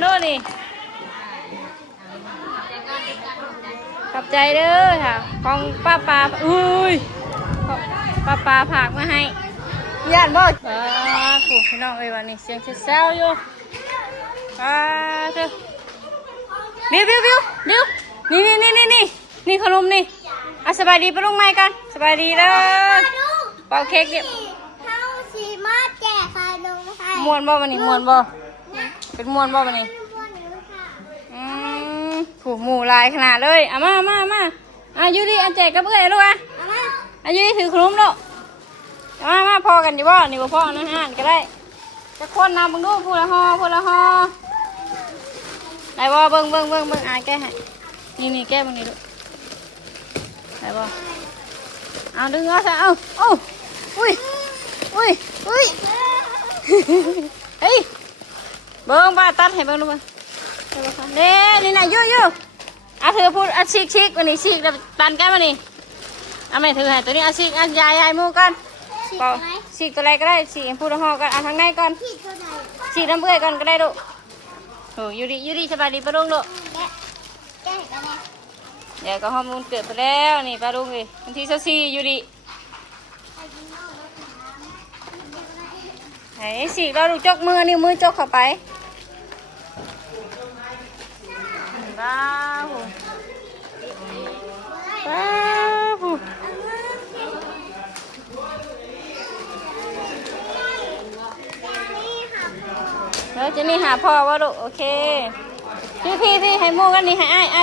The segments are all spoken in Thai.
โน่นนี่ขอบใจเด้อค่ะของป้าอุ้ยป้าผักมาให้ย่านบ่ผู้พี่น้องเอ้ยวันนี้เสียงแซวอยู่เถอะบิวนี่ขนมนี่สบายดีปะลุงไม้กันสบายดีแล้วเป่าเค้กเนี่ยม้วนบ่วันนี้ม้วนบ่เป็นม้วนบ่วันนี้ผูกหมูลายขนาดเลยมาอยู่ดิแจกกับเพื่อนลูกอยู่ดิถือขนมลูกมาพอกันอยู่บ่นี่บ่พอนะฮะก็ได้จะคนนำบังดูพูละห่อได้บ่เบิ่งแก้ให้นี่แก้บังนี่ลูกได้บ่เอาดึงเอาซะเอาอุ้ยเฮ้ยเบิ่งบ้าตัดให้เบิ่งลูกบ่นี่น่ะอยู่เธอพูดชิกวันนี้ชิกแล้วตันกันวันนี้ไม่ถือให้ตัวนี้ชิกยายมูกันชิกตัวอะไรก็ได้ชิกพูดห่อกันทางในก่อนชิกน้ำเบื่อก่อนก็ได้ลูกโอ้ยูริสบายดีปะลุงลูกเดี๋ยวก็ฮอร์โมนเกิดไปแล้วนี่ปะลุงเลยวันที่24ยูริไอ้ชิกเราดูจกมือนิ้วมือจกเข้าไปว้าวแล้วจะนี่หาพ่อวะลูกโอเคพี่ให้มูกันนี่ให้ไอ้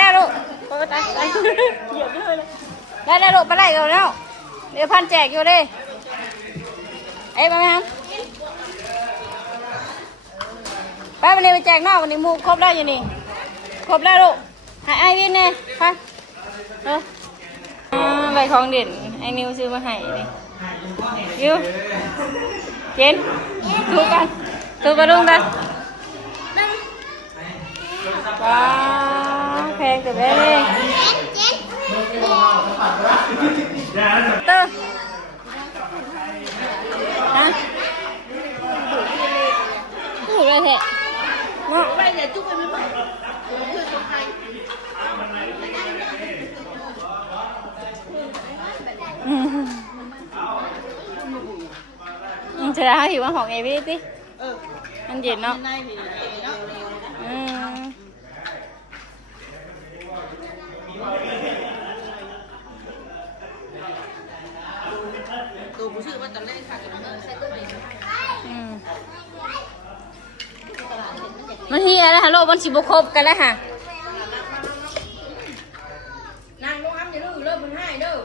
ได้ลูกเหยียบด้วยเลยได้ลูกไปไล่กันแล้วเดี๋ยวพันแจกอยู่เลยไปไหมไปวันนี้ไปแจกนอกวันนี้มูครบได้อยู่นี่ครบแล้วลูกให้ไอ้วินเนี่ยค่ะใบของเด่นไอ้นิวซื้อมาให้นี่ยิวเจนถูกกันถูกกระดุมกันว้าแพงแต่แม่เลยเตอร์ถูกเลยเถอะเนาะไปเดี๋ยวจุ๊บไปไม่ไหวจะได้หิวว่าของเอวี่สิมันเย็นเนาะตัวผู้ชื่อว่าตอนแรกค่ะใส่ตัวเองมันเฮียแล้วฮะโลกมันสิบครบกันแล้วค่ะนางน้องอ้ำอย่าดื้อเริ่มมันให้เด้อ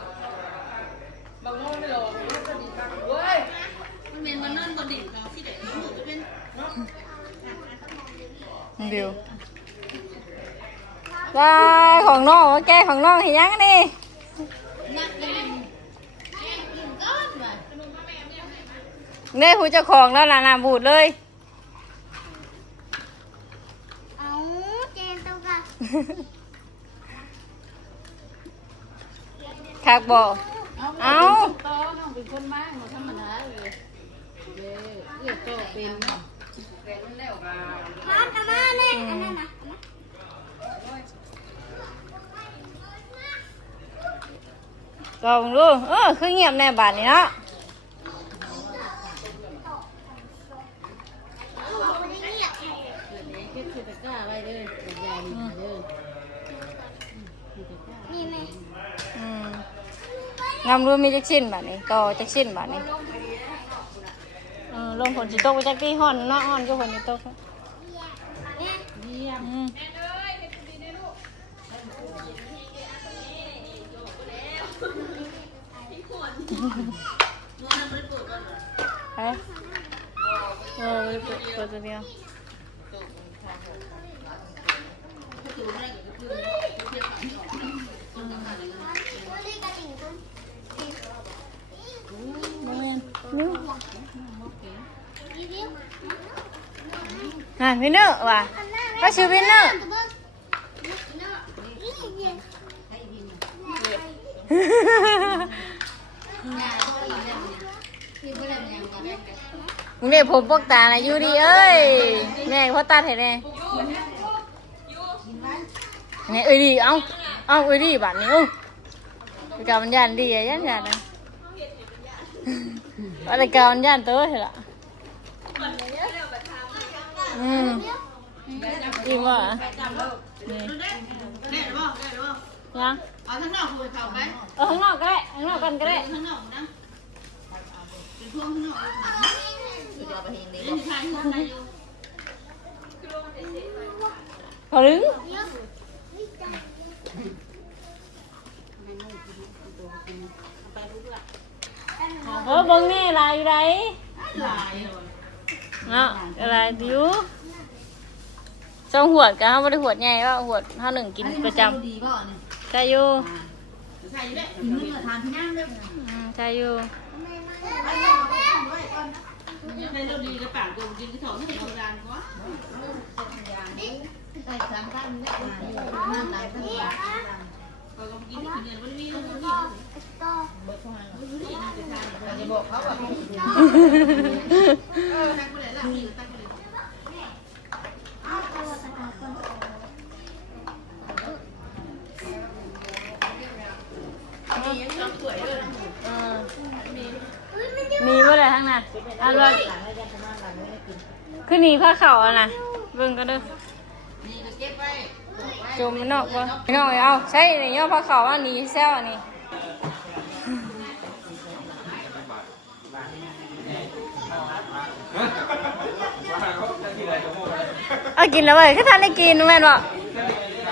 บางโน่นไม่หรอกเว้ยมันเป็นมันนั่นบนดิ่งเราที่เด็กน้องจะเป็นเดี๋ยวได้ของน้องแกของน้องเห็นยังนี่เนี่ยผู้เจ้าของแล้วน่ะบูดเลยเอาเจนตัวกัน คักบ่เอาโตน้องเป็นคนมากหมดธรรมดาเลยเรียกโตเป็นมาตะมาเนี่ยอันนั้นนะลองดูคือเงียบแน่บาทนี่เนาะงามรู้มีจักชิ้นแบบนี้ต่อจักชิ้นแบบนี้ลงผลสิตกไปจากที่ห่อนเนาะห่อนก็ผลสิตกเปิดตัวเดียววินเนอร์ว่ะก็ชื่อวินเนอร์เนี่ยผมพวกตานะอยู่ดีเอ้ย น่เพราะตัดให้แน่นี่เอ้ยดีเอาเอ้ยดีบัดนี้ไปกามันย่านดีอะย่านย่านนะอะไรกามันย่านตัวเหรอจริงว่ะนี่ยัง เอาทั้งนอกคุยเขาไหม ข้างนอกก็ได้ข้างนอกกันก็ได้ ทั้งนอกนะเป็นพวงข้างนอกจะเอาไปเห็นดีใช่ข้างในอยู่ พอดึงเบิ่งนี่ลายอยู่ไหน หลายเลย เนาะอะไรอยู่จงหวดกันเขาไม่ได้หวดใหญ่ว่าหวดเท่าหนึ่งกินประจ ดีป่ะเนี่ย ำใช่อยู่ ใส่ด้วยมึงมาทานที่นั่งด้วย ใช่อยู่ ในเราดีกระป๋ากูกินกระถางให้เราดานกว่าใส่สามขั้นเนี่ยนั่นหลายขั้นเราก็กินที่กินวันนี้เราก็กินจะบอกเขาแบบตั้งไปเลยละมีตั้งไปเลยมีว่าอะไรทั้งนั้นอันว่าคือหนีผ้าเข่าอ่ะนะเบิ่งก็เด้อ นี่ก็เก็บไว้ จมนอกบ่นอกเอาใช่ในย่อผ้าเข่าอันนี้แซวอันนี้เอากินแล้วเว้ยก็ทานได้กินแม่นบ่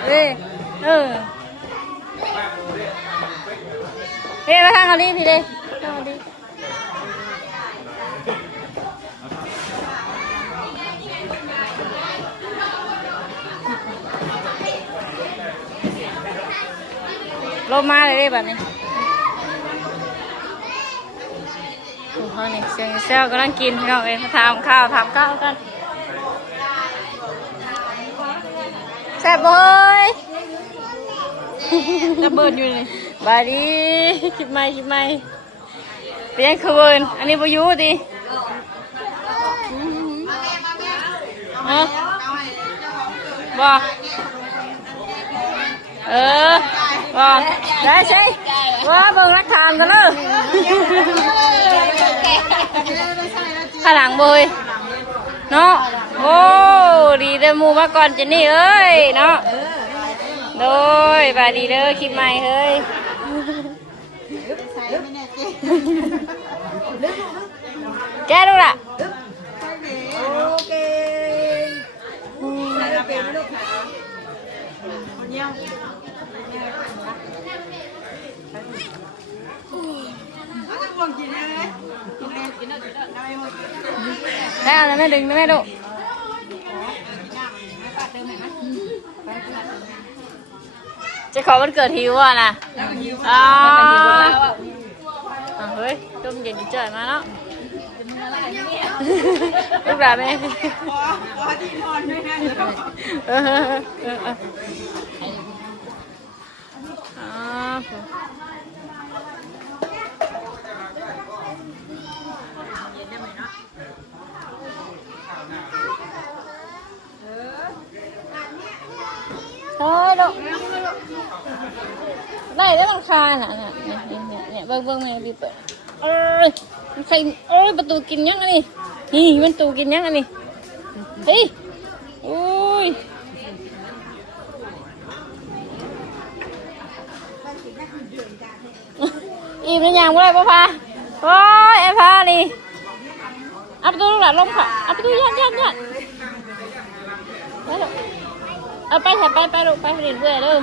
เฮ้มาทางเขาดิพี่เลยทางเขาดิลงมาเลยแบบนี้เขานี่เสียงเซลกำลังกินพี่น้องเอ้ยมาทำข้าวกันแซ่บบ่ยจะเบิร์นอยู่นี่บายดีคลิปใหม่เป็นยังคือเบิร์นอันนี้บ่อยู่ดิบ่บ่ได้ใช่ว่าเบิ่งรักฐานกันเลยข้างหลังบุยเนาะโอ้ดีเด้อมูมาก่อนเจนนี่เอ้ยเนาะโดยบายดีเด้อคลิปใหม่เฮ้ยแกดูล่ะโอเคใส่กระเป๋าลูกค่ะคนเดียวได้เอาแล้วแม่ดึงนะแม่ดูจะขอวันเกิดหิวอ่ะนะเฮ้ยต้มเย็นดีจ่อยมาแล้วลูกหลานไหมขอที่นอนด้วยนะเฮ้ยลูกได้แล้วลังคาน่ะเนี่ยเบิ่งแม่บีเปิดมันใครประตูกินยังอันนี้นี่มันตูกินยังอันนี้เฮ้ยอุ้ยอิ่มแล้วยังบ่ได้ป่ะพาโอ้ยไอ้พานี่เอาประตูลูกหลานลมค่ะเอาประตูยันไปลูกเอาไปค่ะไปลูกไปเรียนเบื่อเลย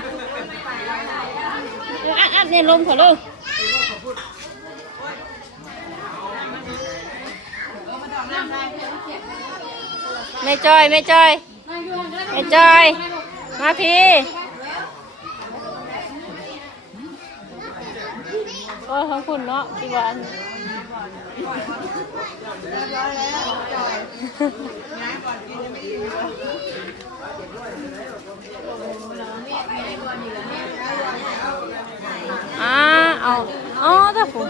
อัดเนี่ยลมขอลูกแม่จอยมาพี่โอ้ทั้งคุณเนาะพี่หวานเอาถ้าผม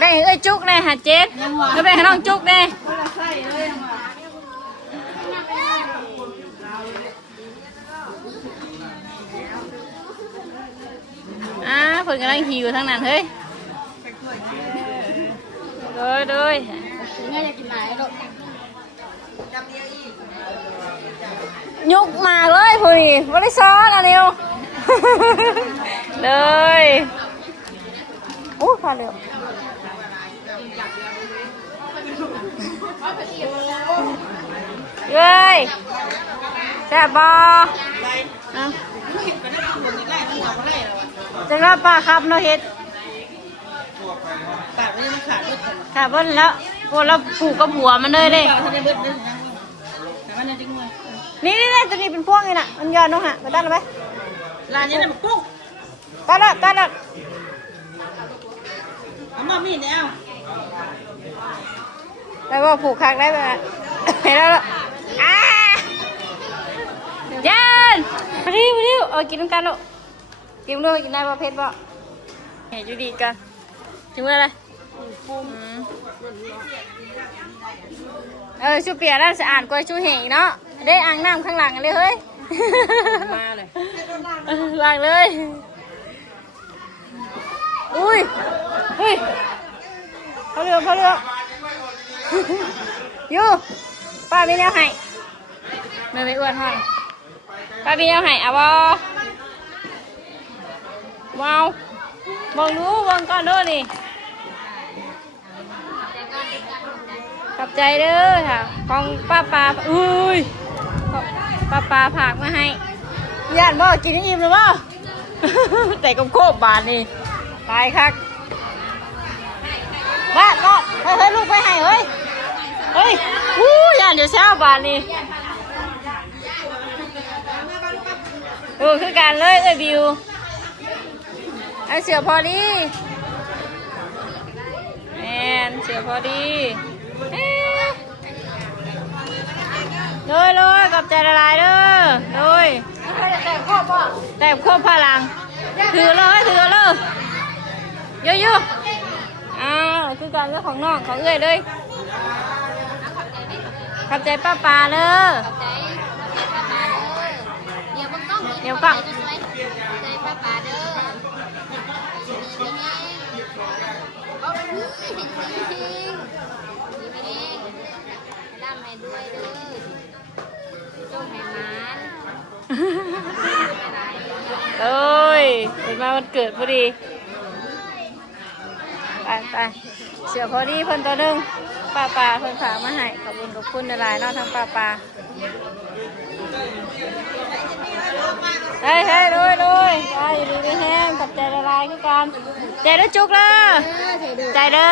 ได้เอ้ยจุกแน่หาเจ็ดก็ได้ให้น้องจุกแน่ คนกำลังหิวทั้งนั้นเฮ้ยโดย เงี้ยอยากกินไหนลูก ยุกมากเลยพอดีบริซ้อนอันเดียว เลยโอ้พาเร็วเย้ยแซ่บบอจะรับป้าครับเนาะเฮ็ดขาดเบิ้ลแล้วพวกเราผูกกับหัวมันเลยเด้นี่ตัวนี้เป็นพวงไงน่ะมันย้อนน้องฮะมาตั้งเลยไหม ร้านนี้น่ะมันกุ้ง ตั้งแล้วเอามามีดเนี่ย ได้ว่าผูกคักได้ไหมเห็นแล้วยันมาดิเอากินน้ำกันลูกกินด้วยกินได้ป่ะเพชรป่ะเห็นอยู่ดีกันจิ้มอะไรชูเปียน้ำสะอาดกว่าชูเหงเนาะได้อ่างน้ำข้างหลังเลยเฮ้ยมาเลยหลังเลยอุ้ยเขาเรืออยู่ป้ามีแนวให้ไม่อ้วนห้องป้ามีแนวให้เอาบ่ว้าวมองดูวางก่อนด้วยนี่ขอบใจเด้อค่ะของป้าอุ้ยป้าผักมาให้ย่านบ่กินอิ่มหรือเปล่า แต่กับโคบบาทนี่ตายคักบ้านเฮ้ยลูกไปให้เฮ้ยย่านเดี๋ยวเช้าบาทนี่คือการเลยบิวไอเสือพอดีแอนเสือพอดีเลยกับใจละลายเด้อเลยแต่ครบพลังถือเลยเยอะคือการเรื่องของน้องของเอ้ยเลยขอบใจป้าเลยเดี๋ยวก่อนใจป้าเด้อดำให้ด้วยเด้อจงให้มันเป็นมาวันเกิดพอดีไปเสือพอดีเพิ่นตัวนึงป้าเพิ่นฝากมาให้ขอบคุณในไลน์เนาะทั้งป้าเฮ้ยด้วยไปอยู่ดีแห้งกับใจละลายคือกันใจด้วยจุกเลยใจเด้อ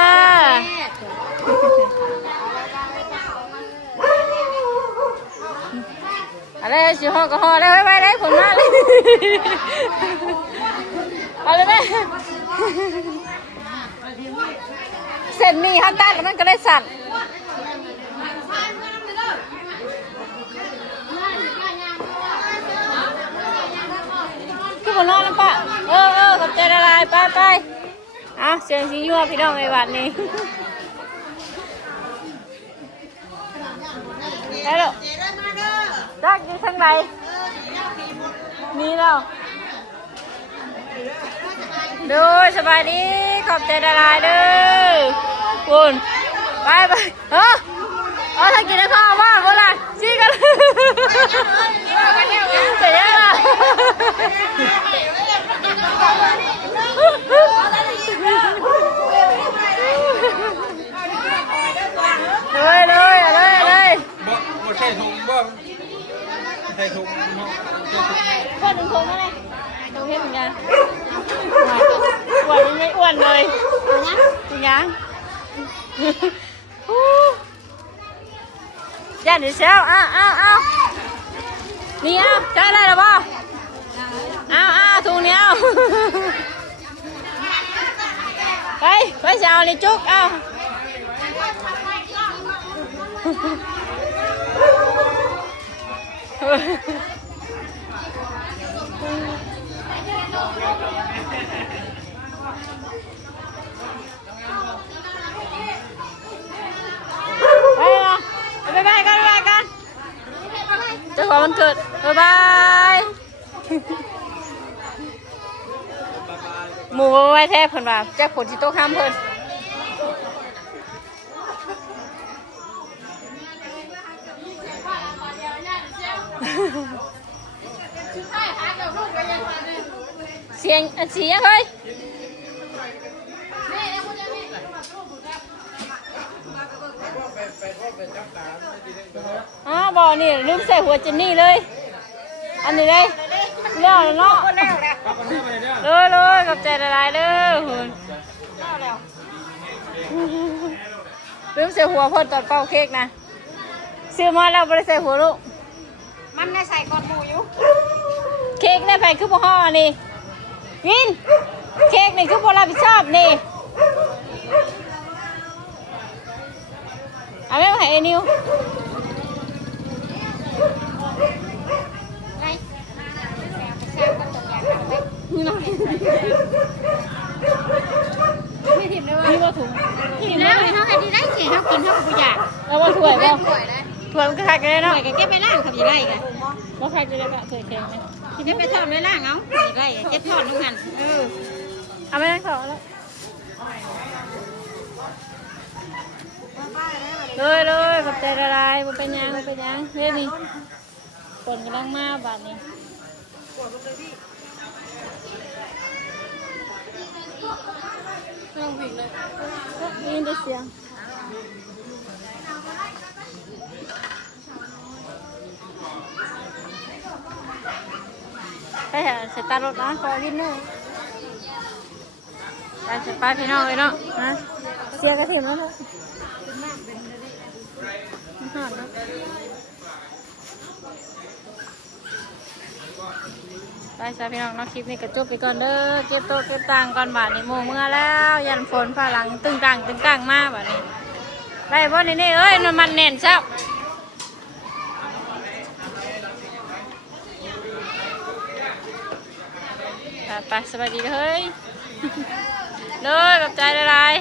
อะไรสิห่อก็ห่อได้ไว้ได้ผลมากเลยเอาเลยไหมเส้นนี้ฮัตตันมันก็ได้สั่นคือผลนอนแล้วป่ะกับใจละลายไปเสียงสิยั่วพี่น้องในวันนี้ได้หรอรักอยู่ทางไหนนี่เราดูสบายดีขอบใจละลายเด้อคุณไปถ้ากินแล้วข้าวว่าคนละชี้กันเสร็จแล้วล่ะเลยบ่ใช่ถุงบ่ใช่ถุงคนหนึ่งถุงอะไรถุงเพี้ยนเหมือนกันอ้วนไม่อ้วนเลยจริงยังย่านเดี๋ยวเช้าเอานี่ใช่ได้หรือเปล่าถุงนี้ไปเช้าเลยจุกไปกันเจ้าของวันเกิดบ๊ายบาย หมูไว้แท้เพิ่นว่าแจ็คผลที่โต๊ะข้ามเพิ่นเสียงเสียงเฮ้ยอ๋อบ่นี่ลืมใส่หัวเจนนี่เลยอันนี้เลยเลี้ยวเนาะเลยกับใจละลายเด้อคุณลืมใส่หัวเพิ่นตอนเป่าเค้กนะซื้อมาแล้วไม่ได้ใส่หัวลูก มันได้ใส่ก้อนหมูอยู่ เค้กได้ไปคือบ่ห่อนี่วินเค้กนี่คือบ่รับผิดชอบนี่เอาแม่มาให้ไอ้นิว ไงแซ่บก็ตกอย่างนั้นเลยนี่หน่อยไม่ถิ่มเลยว่า นี่ว่าถุง ถิ่มแล้วให้เขาให้ดีได้สิเขากินเขาก็อยาก แล้วว่าถ้วยบ่ ป่วยได้ ถ้วยมันก็คักกันเลย ป่ เนาะ วยก็เก็บไปล่างขับยังไงกัน บ่ใครจะได้แบบถ้วยแข็งไหม ที่เก็บไปทอดไว้ล่างเอายังไงเก็บทอดลูกหัน เอาไม่ได้ขอแล้วเลยกับใจละลายบ่เป็นหยังบ่เป็นหยังเฮ้ยนี่คนกำลังมาบาดนี้ต้องวิ่งเลยได้ยินแต่เสียงไปหาสตาร์รถนะขอวินหน่อยไปสปาพี่น้องเลยเนาะนะเสียกระถิ่นแล้วเนาะหอดเนาะไปสาพี่น้องเนาะคลิปนี้ก็จบไปก่อนเด้อเก็บโต๊ะเก็บตังก่อนบาทนี้โมงเมื่อแล้วยันฝนฟ้าหลังตึงตังมาบาทนี้ไปบ่นี่เอ้ยน้ำมันแน่นซับไปสวัสดีเฮ้ยเลยแบบใจละลาย